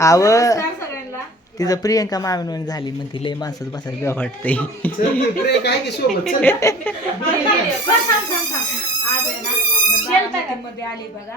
आव नमस्कार सगळ्यांना. तिचं प्रियंका मामीन झाली म्हणते लय माणसात बसायला वाटतंय. आज आहे ना बारामतीमध्ये आली बघा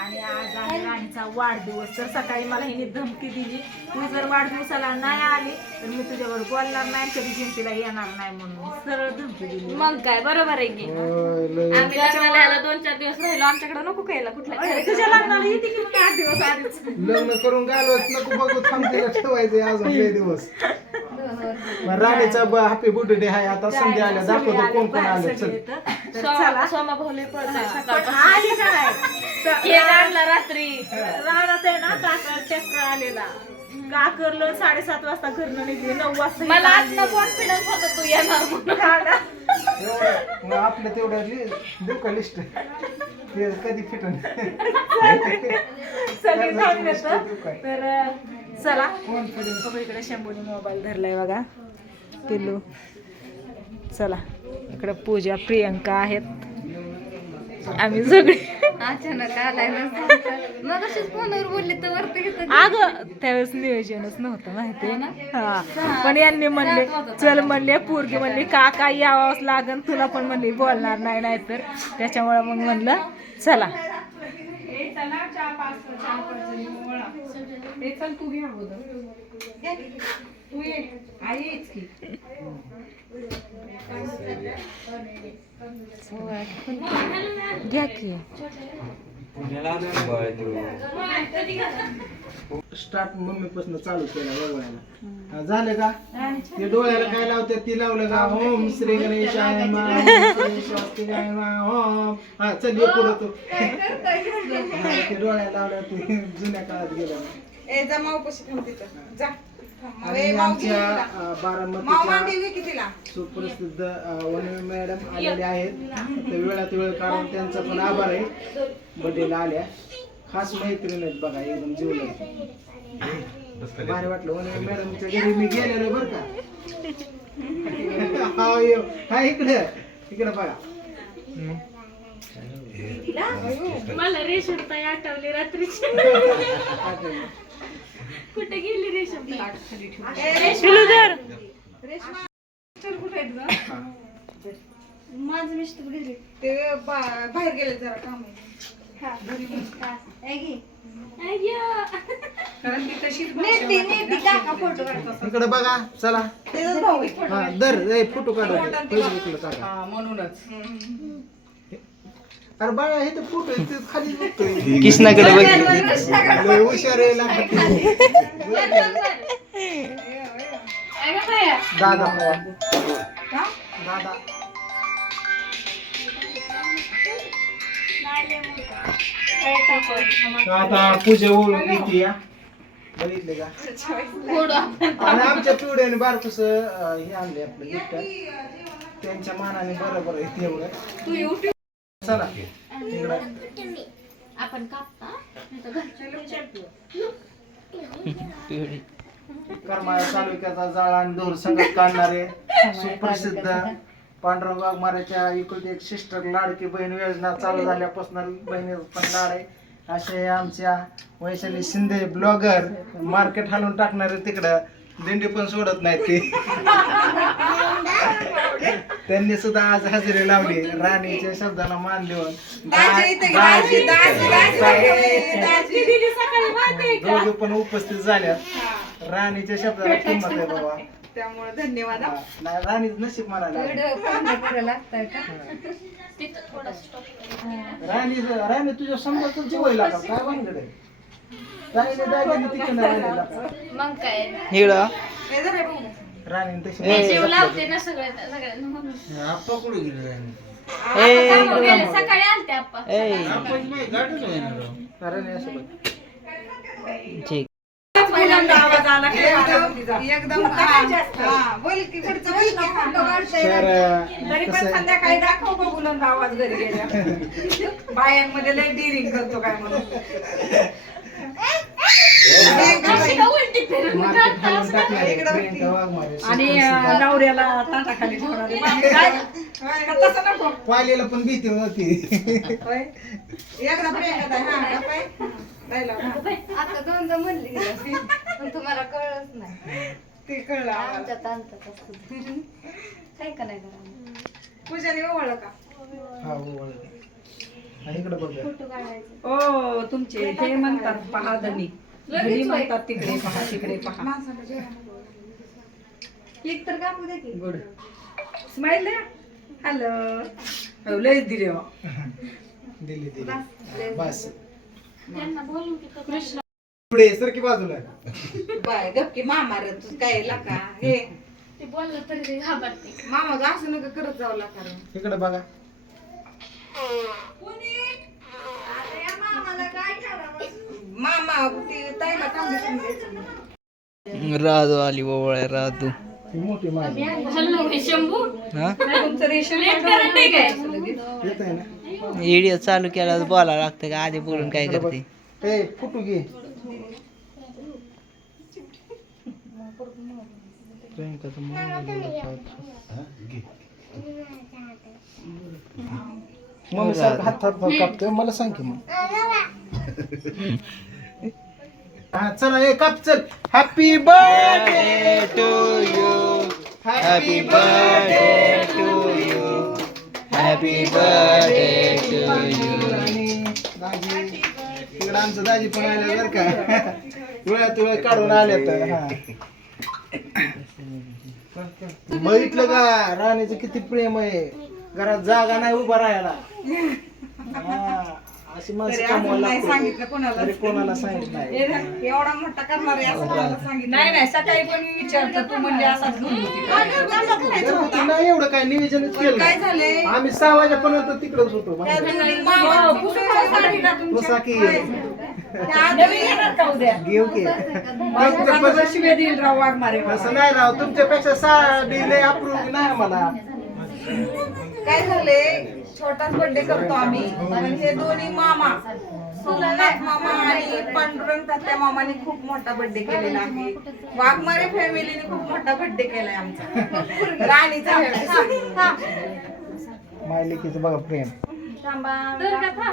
आणि आज आहे राणीचा वाढदिवस. तर सकाळी मला हिने धमकी दिली, तू जर वाढदिवसाला नाही आली तर मी तुझ्यावर बोलणार नाही, कधी जयंतीला येणार नाही म्हणून सरळ धमकी दिली. मग काय बरोबर आहे की आम्ही लग्नाला यायला 2-4 दिवस राहिलो, आमच्याकडे नको खायला कुठल्या तुझ्या लग्नाला येते की मग 8 दिवस आधीच. लग्न करून घालवत नको बघू थांबतेला ठेवायचे अजून 2 दिवस. राणीचा हॅपी बर्थडे आहे आता संध्या आल्या दाखवतो कोण कोण आले. सोमा भाऊले पडला सकाळपासून आली का नाही? केक आणला रात्री रानात आहे ना ट्रॅक्टर आलेला का करलं 7:30 वाजता घरनं निघली, 9 वाजता मला आत्ता कॉन्फिडन्स होता तू येणार म्हणून. मग आपल्या तेवढ्या देऊ का लिस्ट ते कधी फिटन सगळे जाऊन येतं. तर चला बघू इकडे शंभूने मोबाईल धरलाय बघा पिल्लू. चला इकडे पूजा प्रियंका आहेत, आम्ही सगळे अचानक आलाय मग अशीच फोनवर बोलली तर वरती अगं त्यावेळेस नियोजनच नव्हतं माहिती ना. हा पण यांनी म्हणले चल म्हणले, पोरगी म्हणली काका यावंच लागन तुला पण म्हणली बोलणार नाही नाहीतर, त्याच्यामुळे मग म्हणलं चला. घ्या की स्टार्ट मम्मी पासून चालू केला वळवायला. झालं का ते डोळ्याला काय लावतात ती लावलं का ओम श्री गणेशाय नमः, ओम श्री स्वस्तिकाय नमः, ओम. हा चल ये पुढं तू. ते डोळ्याला लावलं ते जुन्या काळात गेलं. आणि आमच्या बारामतीच्या सुप्रसिद्ध वनवे मॅडम आलेले आहेत, तर वेळात वेळ काढून त्यांचा पण आभार आहे. बर्थडेला आल्या खास मैत्रीण आहेत बघा, एकदम जीवलग भारी वाटलं. वनवे मॅडमच्या घरी मी गेलेलो बरं का. हा इकडे इकडे बघा. मला रेशम ताई आठवली रात्रीची. कुठे गेली रेशम माझं मिस्टर घरी ते बाहेर गेले जरा काम इकडे बघा चला. हा दर फोटो काढू फेसबुकला टाका म्हणूनच. अरे बाळा हे तर फोटो खाली बघतोय कृष्णाकडे बघितलं लय हुशार आहे लागत. दादा दादा आता पूजा ओळून येते या बघितले का. आणि आमच्या पिवड्याने बारकस हे आणले आपलं गिफ्ट, त्यांच्या मानाने बरोबर आहे तेवढं. चला आपण कापता करमाळा तालुक्याचा जाळ आणि धूर संगत काढणारे सुप्रसिद्ध पांडुरंग वाघमारेच्या इकडे एक सिस्टर लाडकी बहीण योजना चालू झाल्यापासून बहिणी पण लाड आहे असे आमच्या वैशाली शिंदे ब्लॉगर मार्केट हालून टाकणारे तिकडं दिंडी पण सोडत नाहीत ते. त्यांनी सुद्धा आज हजेरी लावली राणीच्या शब्दाला मान देऊन. दोघे पण उपस्थित झाल्यात. राणीच्या शब्दाला किंमत आहे बाबा, त्यामुळे धन्यवाद. नाही राणीच नशीब म्हणायला. राणी तुझ्या समोरच जेवायला का काय भानगड आहे. मग काय राणी तशी जीव लावते ना सगळ्यांना म्हणून. सकाळी आलते आप्पा. राणी असं बघ. ठीक पहिल्यांदा आवाज आला की एकदम बोल की पुढचं बोल की फोटो काढतोय. तरी पण संध्याकाळी दाखव का बुलंद आवाज घरी गेल्या. बायांमध्ये लय डिरिंग करतो काय म्हणून. आणि नवऱ्याला ताटाखाली ठेवणारे तसं नको. पाहिलेला पण भीती होती. एकदा प्रियंका ताई, हा, गप्प आहे. आता 2 दोनदा म्हणली गेलं मी. पण तुम्हाला कळलंच नाही. ते कळलं आम्हाला. आमच्यात आणतात असतं. काय का नाही करा. पूजाने ओळख का हा ओळख. आणि इकडे बघा. फोटो काढायचे. ओ तुमचे हे म्हणतात पहा धनी धनी म्हणतात तिकडे पहा तिकडे पहा माणसाला जेवण. केक तर कापू दे की. गुड स्माइल द्या हॅलो लयच दिले हो. दिली दिली बस. बस त्यांना बोलून की कृष्ण पुढे सर की बाजूला बाय गपकी मामा रे तू काय लाका हे ते बोललं तरी ते घाबरते. मामा ग असं नका करत जाऊ लाका रे. इकडे बघा. मामा ती ताईला काम द्यायचं. राजू आली ओवळ राजू. ही मोठी माझी हॅलो हे शंभू हा तुमचं रेशन लेट करत नाही काय येत आहे ना. व्हिडिओ चालू केला बोलावं लागतं का आधी बोलून काय इकडे बघ. करते. ए फुटू घे. प्रियंकाचं मग सारखं हात हात कापतोय मला सांग की मग. हा चला ए काप चल. Happy birthday to you happy birthday to you happy birthday to you. आणि दाजी तिकडे आमचं दाजी पण आले बरं का. तुळ्या काढून आले तर हा बघितलं का राणीचं किती प्रेम आहे. घरात जागा नाही उभा राहायला. हा, अशी माणसं कमवायला नाही लागतात. सांगितलं कोणाला. तरी कोणाला सांगितलं नाही. एवढा मोठा करणार आहे असं कोणाला सांगितलं नाही नाही सकाळी पण मी विचारतो तू म्हणजे असाच घरगुती काय? घरगुती नाही एवढं काय नियोजनच केलं काय नाही. झालंय आम्ही 6 वाजेपर्यंत तिकडेच होतो त्या बाहेर. दोन्ही मामा हो, पुस्तकाची साडी का तुमची? बसा की त्या नवीन येणार का उद्या घेऊ की. माझं शिव्या देईल राव वाघमारे असं नाही राव तुमच्यापेक्षा साडी लय अप्रूव्ह नाही मला. काय झालंय छोटाच बर्थडे करतो आम्ही पण हे दोन्ही मामा सोमनाथ मामा आणि पांडुरंग तात्या मामाने खूप मोठा बर्थडे केलेला आहे. वाघमारे फॅमिलीने खूप मोठा बर्थडे केलाय आमचा. राणीचा माझ्या लेकीचं बघा प्रेम. तर का था?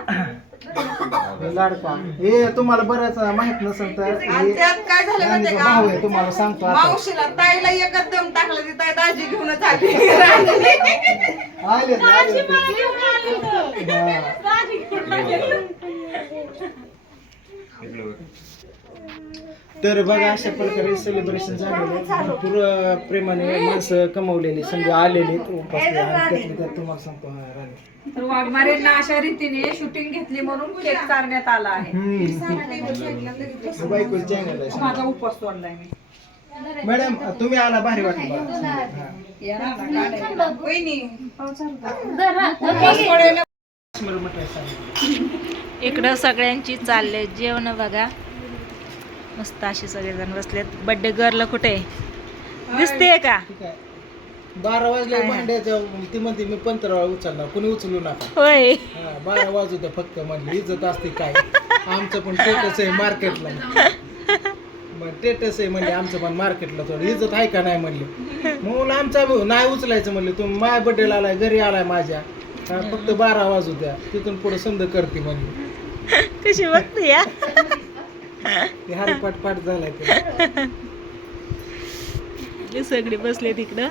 हे लाडका हे तुम्हाला बऱ्याच माहित नसेल तर आणि हे त्यात काय झालं माहितीये राणीचा भाऊ आहे. का तुम्हाला सांगतो आता. मावशीला ताईला एकच दम टाकला ती ताई दाजी घेऊनच आली. आले तर बघा अशा प्रकारे सेलिब्रेशन झालेलं भरपूर प्रेमाने माणसं कमवलेली समजा आलेली त्यात तुम्हाला सांगतो हा राणी. तर वाघमारेंना अशा रीतीने शूटिंग घेतली म्हणून केक करण्यात आला आहे. बायको चॅनल आहे. माझा उपवास तोडलाय मी. मॅडम तुम्ही आला भारी वाटलं मला. हा. या ना, काढायला. वहिनी उपवास तोडायला काश्मीर मटण सांगितलं. इकडं सगळ्यांची चालले जेवण बघा. मस्त असे सगळेजण बसलेत. बर्थडे गर्ल कुठे दिसते का? ठीक आहे 12 वाजले भांड्याच्या ती म्हणते मी 15 वेळा उचलणार कोणी उचलू नका. होय हा 12 वाजू द्या फक्त म्हणली इज्जत असते काय. आमचं पण टेटस आहे मार्केटला. मग टेटस आहे म्हणले आमचं पण मार्केटला थोडं इज्जत आहे का नाही म्हणले. मग आमचा नाही उचलायचं म्हणले तुम्ही माझ्या बर्थडेला आलाय घरी आलाय माझ्या. हा, फक्त 12 वाजू द्या तिथून पुढे संध करते म्हणले. कशी बघते या ते हरिपाठ पाठ झालाय ते. सगळे बसले तिकडं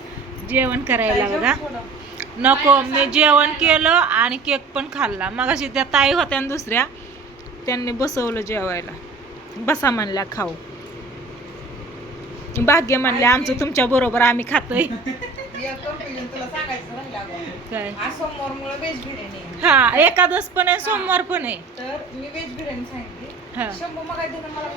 जेवण करायला बघा. नको मी जेवण केलं आणि केक पण खाल्ला. मगाशी त्या ताई होत्या ना दुसऱ्या त्यांनी बसवलं जेवायला. बसा म्हणल्या खाऊ. भाग्य म्हणले आमचं तुमच्या बरोबर आम्ही खातोय. तुला सांगायचं म्हणलं अगं. काय आज सोमवारमुळे व्हेज बिर्याणी आहे. हा एकादश पण आहे सोमवार पण आहे. तर मी व्हेज बिर्याणी सांगितली. हा. शंभू मग काय देणार मला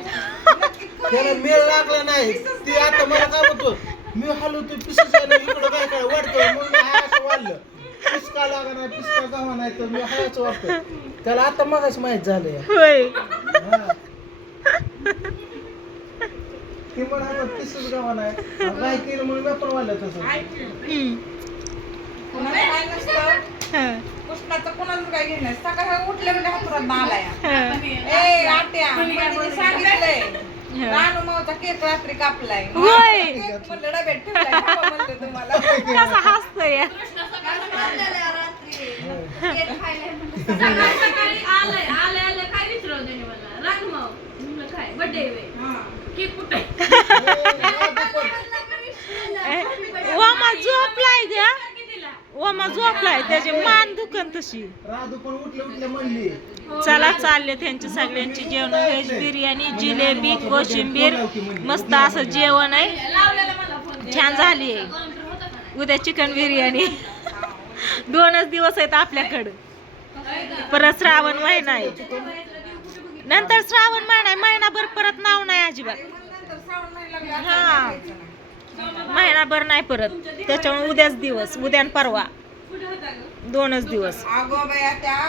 नक्की कर. त्याला मेळ लागला नाही ती आता मला काय म्हणतो मी हलवतो पिसच इकडं काय काय वाटतोय म्हणून मी हायचं वाढलं. पिसका लागा नाही पिसका गावा नाही तर मी हायचं वाटतोय. त्याला आता मगच माहित झालंय. होय हा. ती म्हणा पिसच गावा नाही काय केलं म्हणून मी पण वाढलं तसं. हम्म. कोणाला काय नसतं. हा. कृष्णाचं कोणाचं काय घेणं नाही. सकाळी उठले म्हणजे हातुरात आलाय. हा. ए आत्या वहिनीने सांगितलंय रानू मावचा केक रात्री कापलाय. होय. केक म्हणलं डब्यात ठेवलाय खावा म्हणलं तुम्हाला. कसा हसतोय या. सकाळी आले काय विचारलं त्याने मला रानू माव म्हणलं काय बर्थडे केक कुठे ओमा झोपलाय ग ओमा झोपलाय त्याची मान दुखन तशी राधू पण उठले म्हणली चला चालले त्यांची सगळ्यांची जेवण व्हेज बिर्याणी जिलेबी कोशिंबीर मस्त असं जेवण आहे छान झाली आहे उद्या चिकन बिर्याणी 2च दिवस आहेत आपल्याकडं परत श्रावण महिना आहे नंतर श्रावण महिना आहे महिनाभर परत नाव नाही अजिबात हा महिनाभर नाही परत त्याच्यामुळे उद्याच दिवस उद्या आणि परवा 2च दिवस अगो बाया त्या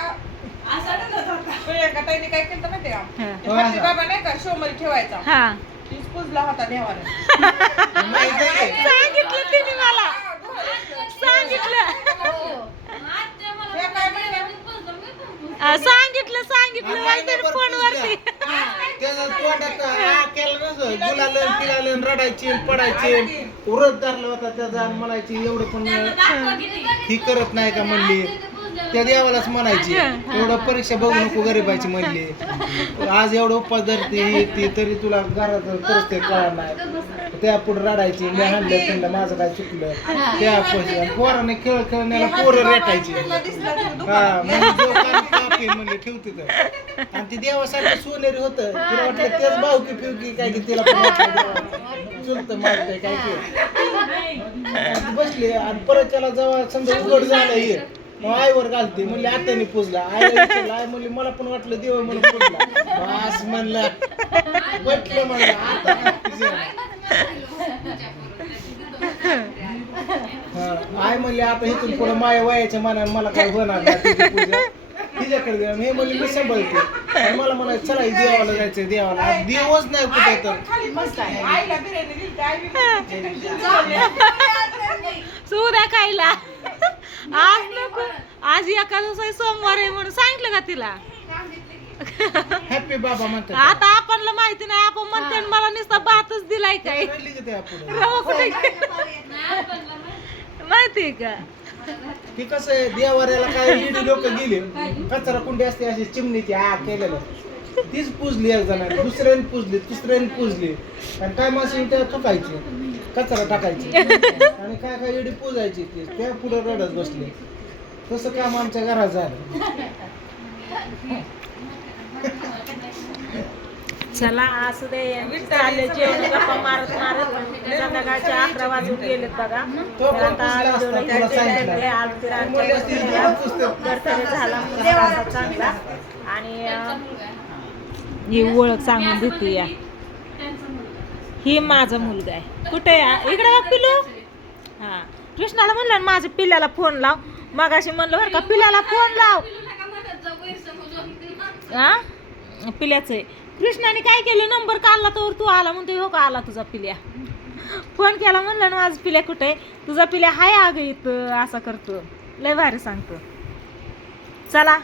गटाईने काय केलं माहिती का बाबा नाही का शोमल ठेवायचा हा तीच पुजला होता देवाने सांगितलं तिने मला सांगितलं वाईट फोनवरती त्याचा तोंडात हा केलं नसं गुलालन पिलालन रडायची पडायची उरत धरला होता त्याचा आणि म्हणायची एवढं पण ही करत नाही का म्हणली त्या देवालाच म्हणायची एवढं परीक्षा बघू नको गरीबाची म्हणली आज एवढं उपवास धरते ती तरी तुला घरात परिस्थिती कळणार नाही त्या पुढे रडायची मी हाणलं त्यांना माझं काय चुकलं त्या पोराने खेळ खेळण्याला पोरं रेटायची हा म्हणजे म्हणले ठेवते तर आणि ती देवासाठी सोनेरी होतं तिला वाटलं तेच भावकी पिवकी काय की तिला पण चुलत मारतंय काय की बसले आणि परत त्याला जेव्हा समजा उघड झालं हे मग आईवर घालते म्हणले आत्याने पुजला आईला विचारलं आई म्हणली मला पण वाटलं देव म्हणून पुजला बस म्हणलं म्हटलं म्हणलं आता आई म्हणले आता इथून पुढे माया वयाच्या मनाने मला काय होणार नाही तुझी पूजा तिच्याकडे द्या हे म्हणले मी सांभाळते आणि मला म्हणायचं चला देवाला जायचं देवाला देवच नाही कुठे तर आईला बिर्याणी दिली आई सुद्या खायला आज नको आज एखादं सोमवार आहे म्हणून सांगितलं का तिला हॅपी बाबा म्हणतात आता आपणला माहिती नाही आपण म्हणते मला नुसता भातच दिलाय काय रडली का त्या पुढे रवा कुठे माहितीये का ती कसं आहे देवाऱ्याला काय इडी लोक गेले कचरा कुंडी असते अशी चिमणीची केलेलं तीच पुजली एक जणांनी दुसऱ्याने पुजली तिसऱ्याने पुजली आणि काय मासे त्या थुकायची कचरा टाकायची आणि काय काय इडी पुजायची ती त्या पुढे रडत बसले तसं काम आमच्या घरात झालं चला असू दे चालले जेवण गप्पा मारत मारत संध्याकाळचे 11 वाजून गेलेत बघा तर आता बर्थडे झाला मुलगा चांगला आणि ही ओळख सांगून देते या ही माझा मुलगा आहे कुठे इकडे बघ पिलू हा कृष्णाला म्हणलं ना माझ्या पिल्याला फोन लाव मगाशी म्हणलं बरं का पिल्याला फोन लाव हा पिल्याचं आहे कृष्णाने काय केलं नंबर काढला तर तू आला म्हणतो हो का आला तुझा पिल्या फोन केला म्हणलं ना माझा पिल्या कुठे तुझा पिल्या हाय अगं इथं असा करतो लय भारी सांगतो चला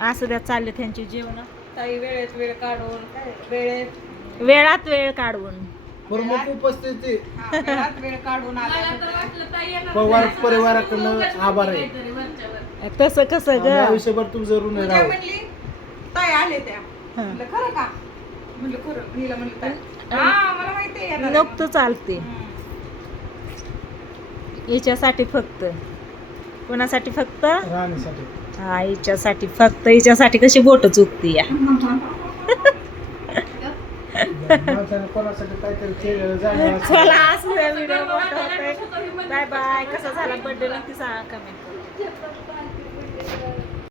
असं द्या चालले त्यांची जेवण ताई वेळेत वेळ काढून वेळात वेळ काढून प्रमुख उपस्थिती वेळात वेळ काढून आल्या पवार परिवाराकडनं आभार आहे तसं कसं ग आयुष्यभर तुमचं ऋण पूजा राहू म्हणली ताई आले त्या म्हणलं खरं का म्हणलं खरं हिला म्हणलं ताई हा मला माहिती आहे नको चालते हिच्यासाठी फक्त कोणासाठी फक्त राहण्यासाठी हा हिच्यासाठी फक्त हिच्यासाठी कशी बोट चुकती या माणसाने कोणासाठी काहीतरी केलेलं जाणं चला असू द्या व्हिडिओ मोठा होतोय बाय बाय कसा झाला बर्थडे नक्की सांगा कमेंट